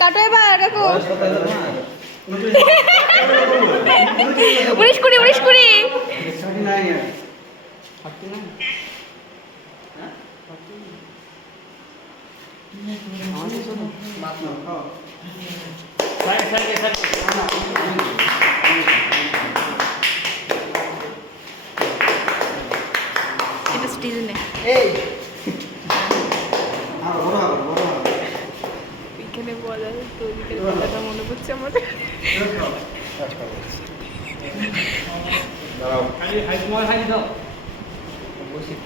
কাটো এবার কাকু 19 20 এটা স্টিল নে এখানে বলা তৈরিদের কথাটা মনে পড়ছে আমাদের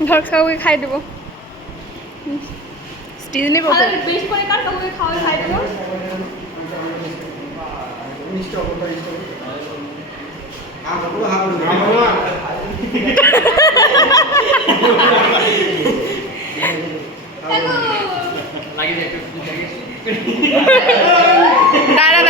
ধর কাউকে খাই দেবো স্টিল নেই বলতে বেশ করে কার কাউকে খাওয়া খাই দেবো দাঁড়া